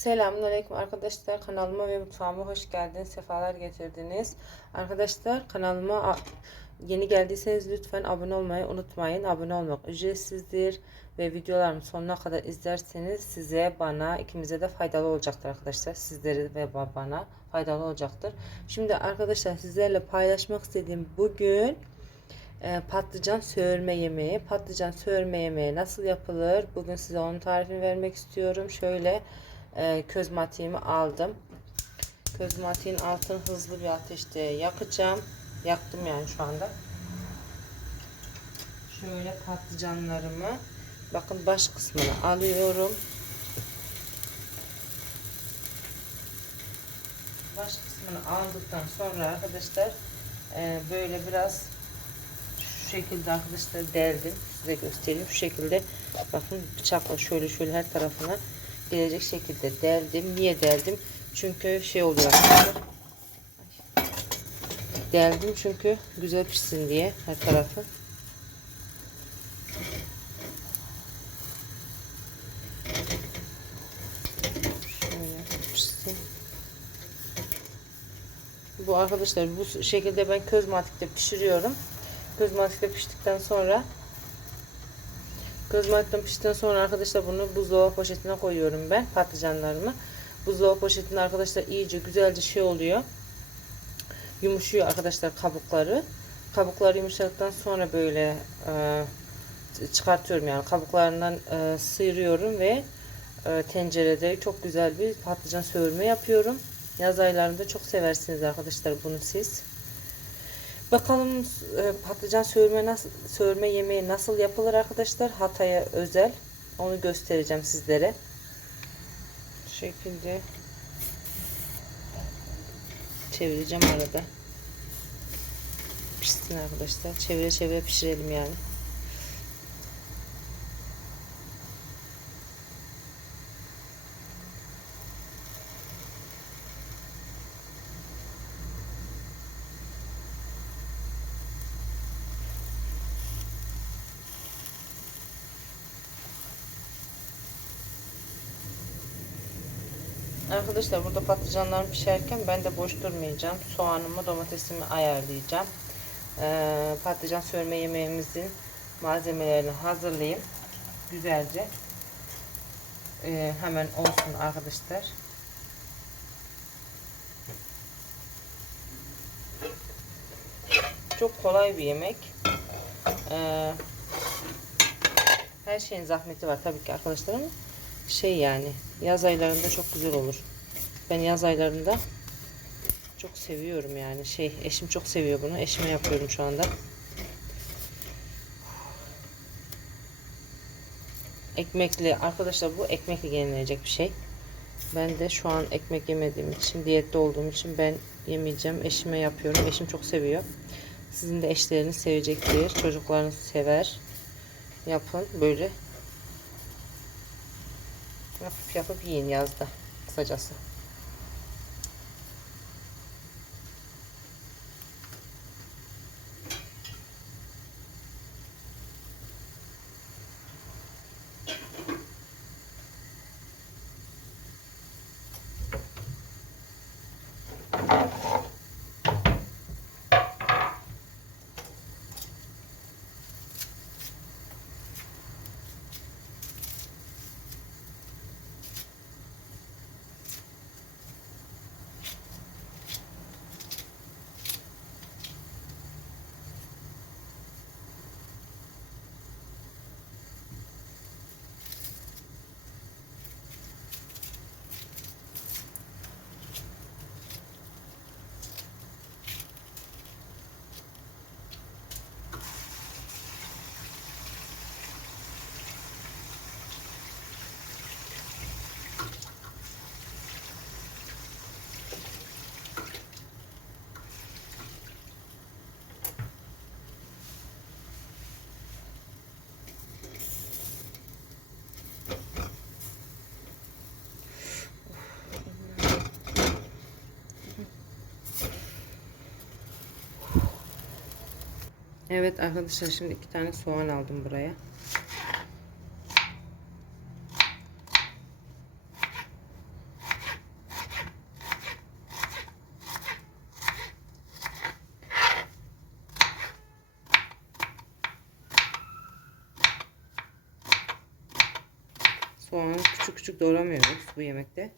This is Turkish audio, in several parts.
Selamünaleyküm arkadaşlar kanalıma ve mutfağıma hoş geldiniz sefalar getirdiniz. Arkadaşlar kanalıma yeni geldiyseniz lütfen abone olmayı unutmayın. Abone olmak ücretsizdir ve videolarımı sonuna kadar izlerseniz size bana ikimize de faydalı olacaktır arkadaşlar. Sizlere ve ba- bana faydalı olacaktır. Şimdi arkadaşlar sizlerle paylaşmak istediğim bugün e, patlıcan söğürme yemeği. Patlıcan söğürme yemeği nasıl yapılır? Bugün size onun tarifini vermek istiyorum. Şöyle e, köz matiğimi aldım. Köz matiğin altını hızlı bir ateşte yakacağım. Yaktım yani şu anda. Şöyle patlıcanlarımı bakın baş kısmını alıyorum. Baş kısmını aldıktan sonra arkadaşlar e, böyle biraz şu şekilde arkadaşlar deldim. Size göstereyim. Şu şekilde bakın bıçakla şöyle şöyle her tarafına gelecek şekilde deldim. Niye deldim? Çünkü şey oluyor arkadaşlar. Deldim çünkü güzel pişsin diye her tarafı. Bu arkadaşlar bu şekilde ben köz matikte pişiriyorum. Köz matikte piştikten sonra Kızmaktan piştikten sonra arkadaşlar bunu buzdolabı poşetine koyuyorum ben patlıcanlarımı. Buzdolabı poşetinde arkadaşlar iyice güzelce şey oluyor. Yumuşuyor arkadaşlar kabukları. Kabukları yumuşadıktan sonra böyle e, çıkartıyorum yani kabuklarından e, sıyırıyorum ve e, tencerede çok güzel bir patlıcan söğürme yapıyorum. Yaz aylarında çok seversiniz arkadaşlar bunu siz. Bakalım e, patlıcan söğürme nasıl söğürme yemeği nasıl yapılır arkadaşlar? Hatay'a özel. Onu göstereceğim sizlere. Bu şekilde çevireceğim arada. Pişsin arkadaşlar. Çevire çevire pişirelim yani. Arkadaşlar burada patlıcanlarım pişerken ben de boş durmayacağım. Soğanımı domatesimi ayarlayacağım. Ee, patlıcan sörme yemeğimizin malzemelerini hazırlayayım. Güzelce. Ee, hemen olsun arkadaşlar. Çok kolay bir yemek. Ee, her şeyin zahmeti var tabii ki arkadaşlar ama şey yani yaz aylarında çok güzel olur. Ben yaz aylarında çok seviyorum yani şey eşim çok seviyor bunu. Eşime yapıyorum şu anda. Ekmekli arkadaşlar bu ekmekli yenilecek bir şey. Ben de şu an ekmek yemediğim için diyette olduğum için ben yemeyeceğim. Eşime yapıyorum. Eşim çok seviyor. Sizin de eşleriniz sevecektir. Çocuklarınız sever. Yapın böyle Yapıp yapıp yiyin yazda. Kısacası. Evet arkadaşlar şimdi iki tane soğan aldım buraya. Soğanı küçük küçük doğramıyoruz bu yemekte.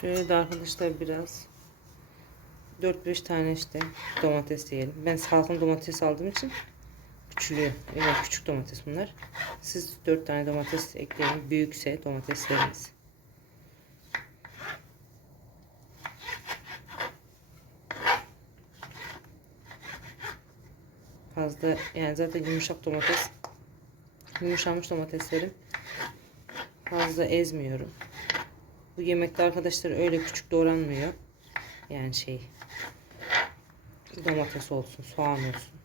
Şöyle de arkadaşlar biraz 4-5 tane işte domates diyelim. Ben salkım domates aldığım için küçülüyor. Evet küçük domates bunlar. Siz 4 tane domates ekleyin. Büyükse domatesleriniz. Fazla yani zaten yumuşak domates yumuşamış domateslerim fazla ezmiyorum. Bu yemekte arkadaşlar öyle küçük doğranmıyor. Yani şey domates olsun, soğan olsun.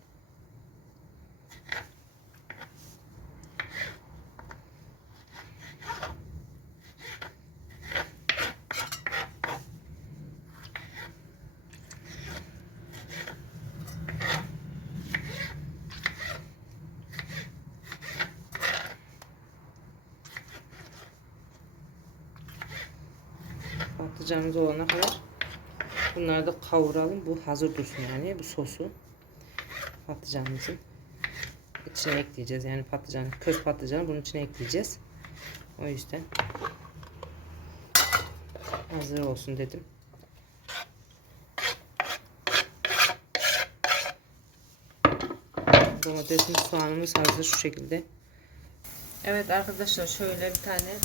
Patlıcanımız olana kadar bunları da kavuralım. Bu hazır dursun yani bu sosu patlıcanımızın içine ekleyeceğiz. Yani patlıcan, köz patlıcanı bunun içine ekleyeceğiz. O yüzden hazır olsun dedim. Domatesimiz, soğanımız hazır şu şekilde. Evet arkadaşlar şöyle bir tane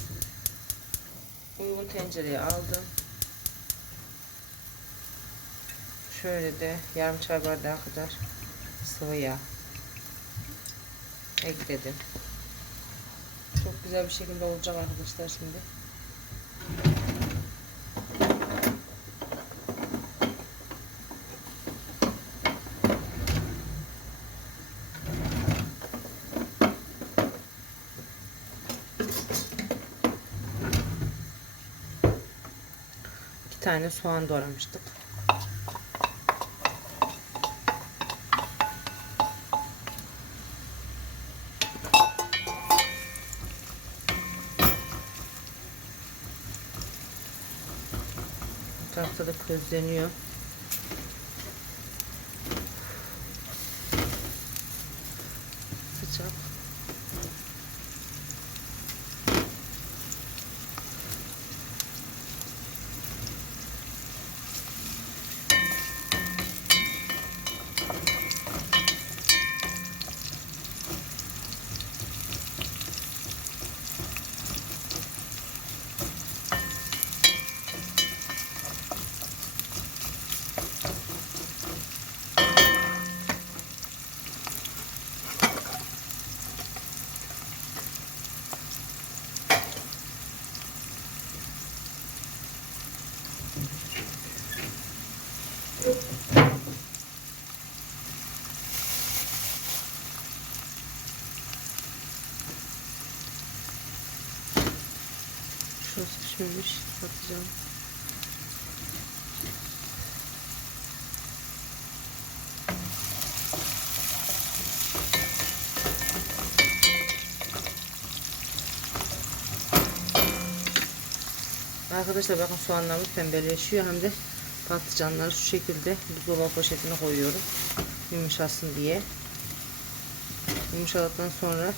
uygun tencereye aldım. Şöyle de yarım çay bardağı kadar sıvı yağ ekledim. Çok güzel bir şekilde olacak arkadaşlar şimdi. İki tane soğan doğramıştık. Bu tarafta da közleniyor. Sıcak. Şurası pişmemiş. Patlıcan. Arkadaşlar bakın soğanlarımız pembeleşiyor hem de patlıcanları şu şekilde buzdolabı poşetine koyuyorum yumuşasın diye yumuşadıktan sonra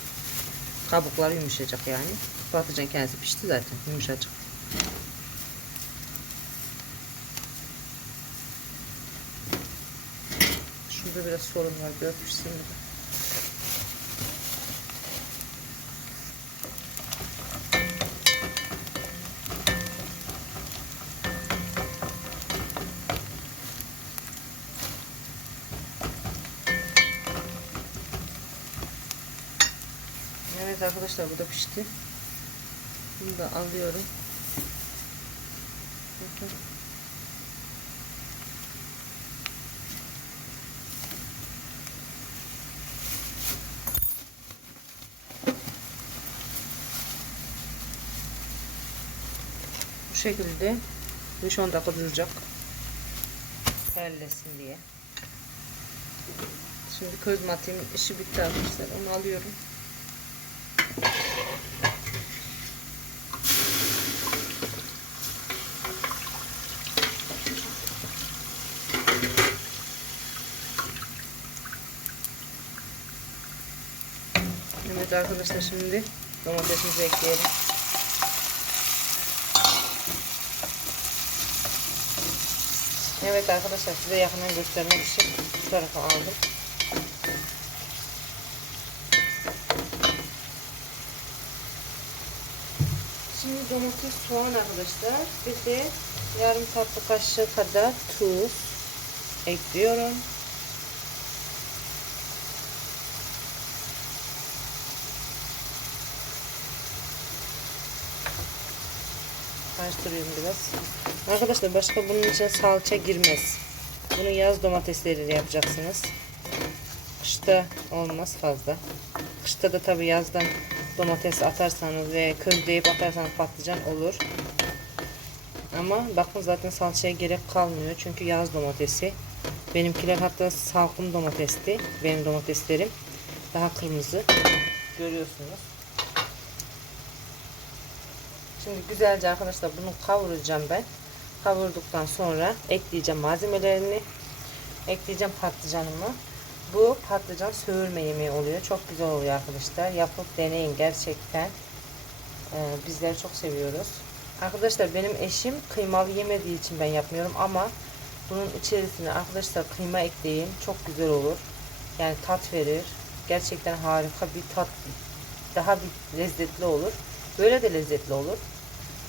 kabuklar yumuşayacak yani. Patlıcan kendisi pişti zaten yumuşacık şurada biraz sorun var biraz pişsin bu da pişti. Bunu da alıyorum. Bakın. Bu şekilde 5-10 dakika duracak. Terlesin diye. Şimdi közmatim işi bitti arkadaşlar. Onu alıyorum. Evet arkadaşlar şimdi domatesimizi ekleyelim. Evet arkadaşlar size yakından göstermek için bu tarafa aldım. Şimdi domates, soğan arkadaşlar. Bir de yarım tatlı kaşığı kadar tuz ekliyorum. Karıştırıyorum biraz. Arkadaşlar başka bunun için salça girmez. Bunu yaz domatesleriyle yapacaksınız. Kışta olmaz fazla. Kışta da tabi yazdan domates atarsanız ve közleyip atarsanız patlıcan olur. Ama bakın zaten salçaya gerek kalmıyor. Çünkü yaz domatesi. Benimkiler hatta salkım domatesti. Benim domateslerim. Daha kırmızı. Görüyorsunuz. Şimdi güzelce arkadaşlar bunu kavuracağım ben. Kavurduktan sonra ekleyeceğim malzemelerini. Ekleyeceğim patlıcanımı. Bu patlıcan söğürme yemeği oluyor. Çok güzel oluyor arkadaşlar. Yapıp deneyin gerçekten. Ee, bizler çok seviyoruz. Arkadaşlar benim eşim kıymalı yemediği için ben yapmıyorum ama bunun içerisine arkadaşlar kıyma ekleyin. Çok güzel olur. Yani tat verir. Gerçekten harika bir tat. Daha bir lezzetli olur. Böyle de lezzetli olur.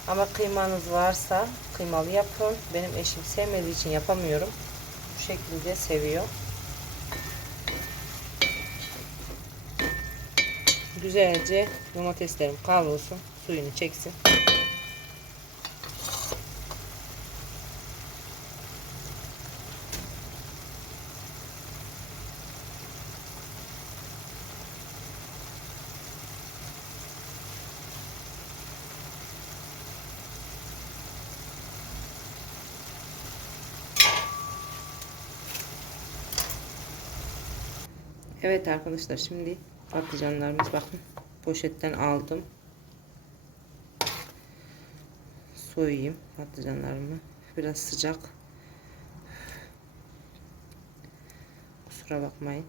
Ama kıymanız varsa kıymalı yapın. Benim eşim sevmediği için yapamıyorum. Bu şekilde seviyor. Güzelce domateslerim kavrulsun. Suyunu çeksin. Evet arkadaşlar şimdi patlıcanlarımız bakın poşetten aldım. Soyayım patlıcanlarımı. Biraz sıcak. Kusura bakmayın.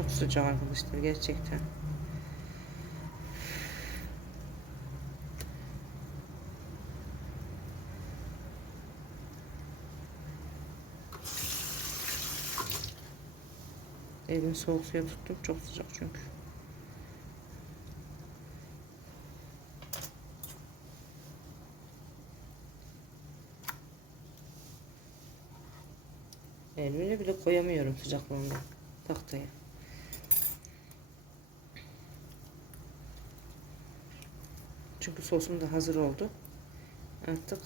Çok sıcak arkadaşlar gerçekten. Elimi soğuk suya tuttum. Çok sıcak çünkü. Elimi bile koyamıyorum sıcaklığından tahtaya. Çünkü sosum da hazır oldu. Artık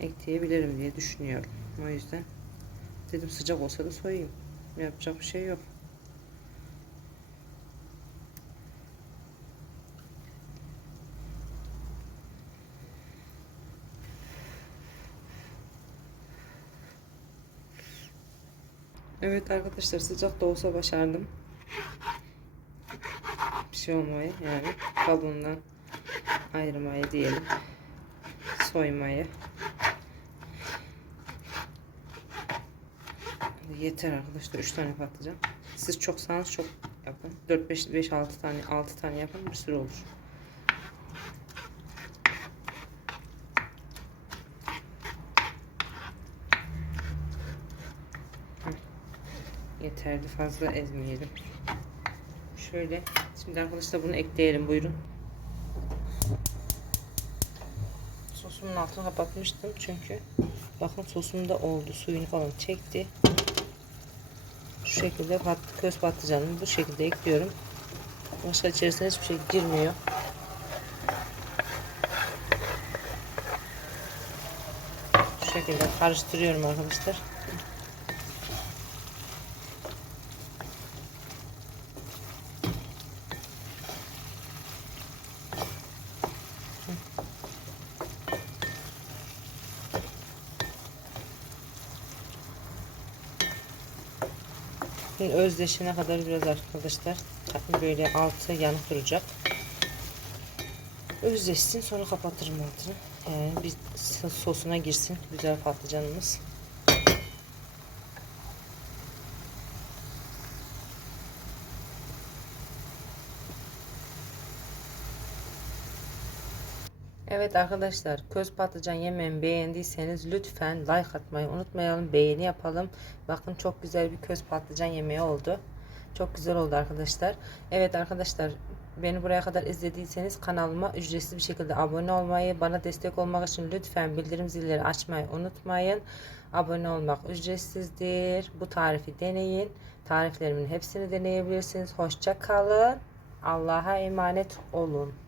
ekleyebilirim diye düşünüyorum. O yüzden dedim sıcak olsa da soyayım. Yapacak bir şey yok. Evet arkadaşlar sıcak da olsa başardım. Bir şey olmayı yani kabuğundan ayırmayı diyelim. Soymayı. Yeter arkadaşlar 3 tane patlıcan. Siz çoksanız çok yapın. 4 5 5 6 tane 6 tane yapın bir sürü olur. Yeterli fazla ezmeyelim. Şöyle şimdi arkadaşlar bunu ekleyelim buyurun. Sosumun altını kapatmıştım çünkü bakın sosum da oldu suyunu falan çekti. Şu şekilde pat, köz patlıcanımı bu şekilde ekliyorum. Başka içerisine hiçbir şey girmiyor. şekilde karıştırıyorum arkadaşlar. Şimdi özdeşine kadar biraz arkadaşlar böyle altı yanık duracak. Özleşsin sonra kapatırım altını. Yani bir sosuna girsin güzel patlıcanımız. Evet arkadaşlar köz patlıcan yemeğimi beğendiyseniz lütfen like atmayı unutmayalım. Beğeni yapalım. Bakın çok güzel bir köz patlıcan yemeği oldu. Çok güzel oldu arkadaşlar. Evet arkadaşlar beni buraya kadar izlediyseniz kanalıma ücretsiz bir şekilde abone olmayı, bana destek olmak için lütfen bildirim zilleri açmayı unutmayın. Abone olmak ücretsizdir. Bu tarifi deneyin. Tariflerimin hepsini deneyebilirsiniz. Hoşça kalın. Allah'a emanet olun.